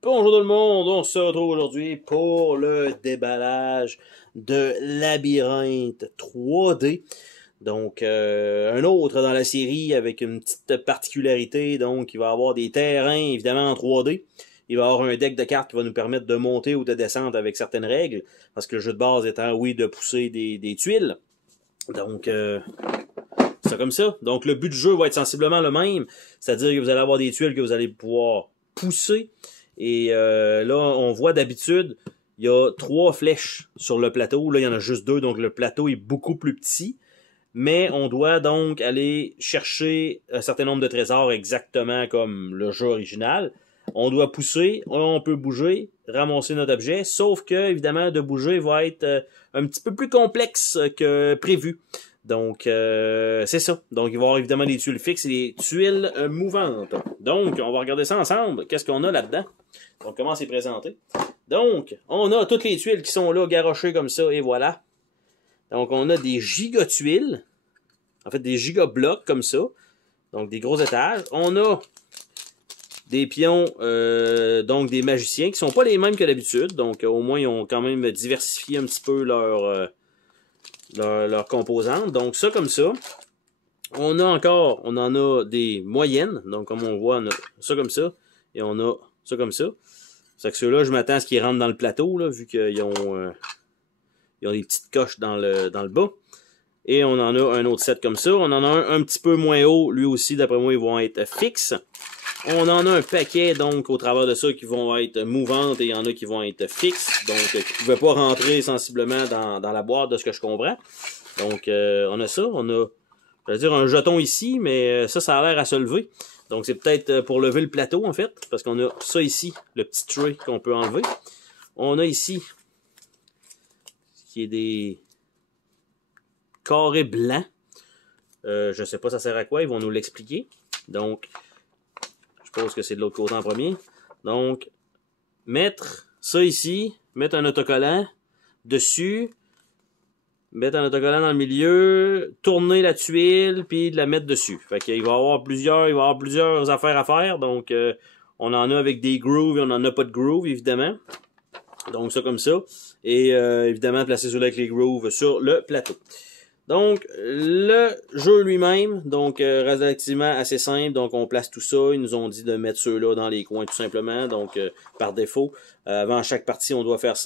Bonjour tout le monde, on se retrouve aujourd'hui pour le déballage de Labyrinthe 3D. Donc, un autre dans la série avec une petite particularité. Donc, il va y avoir des terrains, évidemment, en 3D. Il va y avoir un deck de cartes qui va nous permettre de monter ou de descendre avec certaines règles. Parce que le jeu de base étant, oui, de pousser des tuiles. Donc, c'est comme ça. Donc, le but du jeu va être sensiblement le même. C'est-à-dire que vous allez avoir des tuiles que vous allez pouvoir pousser. Et là, on voit d'habitude, il y a 3 flèches sur le plateau. Là, il y en a juste 2, donc le plateau est beaucoup plus petit. Mais on doit donc aller chercher un certain nombre de trésors exactement comme le jeu original. On doit pousser, on peut bouger, ramasser notre objet, sauf que, évidemment, de bouger va être un petit peu plus complexe que prévu. Donc, c'est ça. Donc, il va y avoir évidemment des tuiles fixes et des tuiles mouvantes. Donc, on va regarder ça ensemble. Qu'est-ce qu'on a là-dedans? Donc, comment c'est présenté? Donc, on a toutes les tuiles qui sont là, garochées comme ça, et voilà. Donc, on a des giga-tuiles. En fait, des giga-blocs comme ça. Donc, des gros étages. On a des pions, donc des magiciens, qui sont pas les mêmes que d'habitude. Donc, au moins, ils ont quand même diversifié un petit peu leurs composantes. Donc, ça comme ça. On en a des moyennes. Donc, comme on voit, on a ça comme ça. Et on a ça comme ça. C'est que ceux-là, je m'attends à ce qu'ils rentrent dans le plateau, là, vu qu'ils ont des petites coches dans le bas. Et on en a un autre set comme ça. On en a un petit peu moins haut. Lui aussi, d'après moi, ils vont être fixes. On en a un paquet, donc, au travers de ça, qui vont être mouvantes et il y en a qui vont être fixes. Donc, qui ne pouvaient pas rentrer sensiblement dans la boîte, de ce que je comprends. Donc, on a ça. On a, je veux dire, un jeton ici, mais ça a l'air à se lever. Donc, c'est peut-être pour lever le plateau, en fait, parce qu'on a ça ici, le petit tray qu'on peut enlever. On a ici, qui est des carrés blancs. Je sais pas ça sert à quoi, ils vont nous l'expliquer. Donc, je suppose que c'est de l'autre côté en premier. Donc, mettre ça ici, mettre un autocollant dessus, mettre un autocollant dans le milieu, tourner la tuile, puis de la mettre dessus. Fait qu'il va y avoir plusieurs affaires à faire. Donc, on en a avec des grooves et on en a pas de groove, évidemment. Donc, ça comme ça. Et évidemment, placer ceux-là avec les grooves sur le plateau. Donc, le jeu lui-même, donc relativement assez simple. Donc, on place tout ça. Ils nous ont dit de mettre ceux-là dans les coins tout simplement. Donc, par défaut, avant chaque partie, on doit faire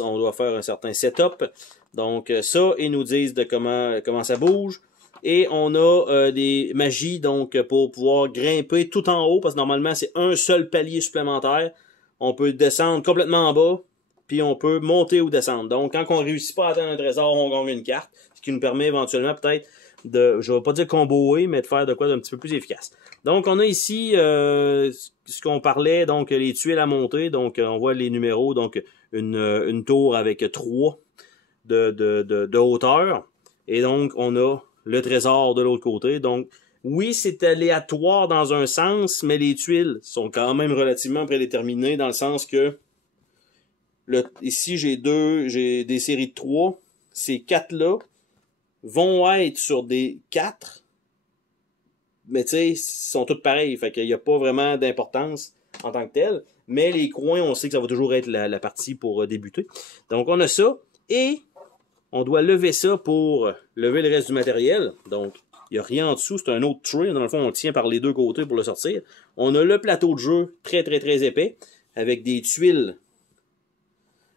un certain setup. Donc, ça, ils nous disent de comment ça bouge. Et on a des magies, donc, pour pouvoir grimper tout en haut, parce que normalement, c'est un seul palier supplémentaire. On peut descendre complètement en bas, puis on peut monter ou descendre. Donc, quand on ne réussit pas à atteindre un trésor, on gagne une carte, ce qui nous permet éventuellement peut-être de, je ne vais pas dire comboer, mais de faire de quoi d'un petit peu plus efficace. Donc, on a ici ce qu'on parlait, donc les tuiles à monter. Donc, on voit les numéros, donc une tour avec 3 de hauteur. Et donc, on a le trésor de l'autre côté. Donc, oui, c'est aléatoire dans un sens, mais les tuiles sont quand même relativement prédéterminées dans le sens que ici, j'ai des séries de 3. Ces 4-là vont être sur des 4. Mais tu sais, ils sont toutes pareilles. Fait qu'il n'y a pas vraiment d'importance en tant que tel. Mais les coins, on sait que ça va toujours être la partie pour débuter. Donc, on a ça. Et on doit lever ça pour lever le reste du matériel. Donc, il n'y a rien en dessous. C'est un autre tray. Dans le fond, on le tient par les deux côtés pour le sortir. On a le plateau de jeu très, très, très épais avec des tuiles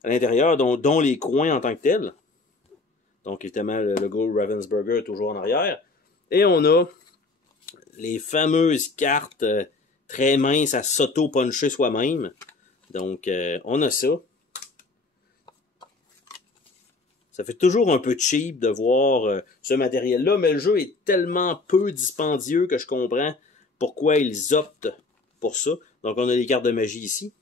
à l'intérieur, dont les coins en tant que tels. Donc, évidemment, le logo Ravensburger est toujours en arrière. Et on a les fameuses cartes très minces à s'auto-puncher soi-même. Donc, on a ça. Ça fait toujours un peu cheap de voir ce matériel-là, mais le jeu est tellement peu dispendieux que je comprends pourquoi ils optent pour ça. Donc, on a les cartes de magie ici.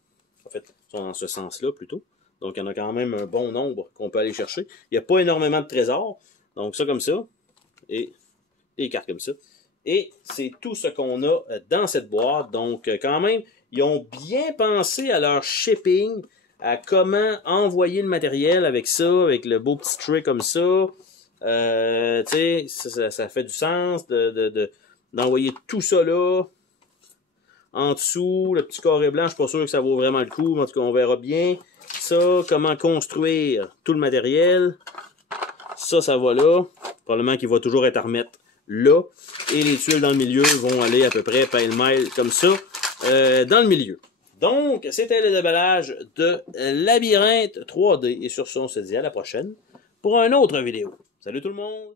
En fait, sont dans ce sens-là, plutôt. Donc, il y en a quand même un bon nombre qu'on peut aller chercher. Il n'y a pas énormément de trésors. Donc, ça comme ça. Et des cartes comme ça. Et c'est tout ce qu'on a dans cette boîte. Donc, quand même, ils ont bien pensé à leur shipping, à comment envoyer le matériel avec ça, avec le beau petit tray comme ça. Tu sais, ça fait du sens d'envoyer tout ça là. En dessous, le petit carré blanc, je suis pas sûr que ça vaut vraiment le coup, mais en tout cas, on verra bien. Ça, comment construire tout le matériel. Ça va là. Probablement qu'il va toujours être à remettre là. Et les tuiles dans le milieu vont aller à peu près pêle-mêle comme ça dans le milieu. Donc, c'était le déballage de Labyrinthe 3D. Et sur ce, on se dit à la prochaine pour une autre vidéo. Salut tout le monde!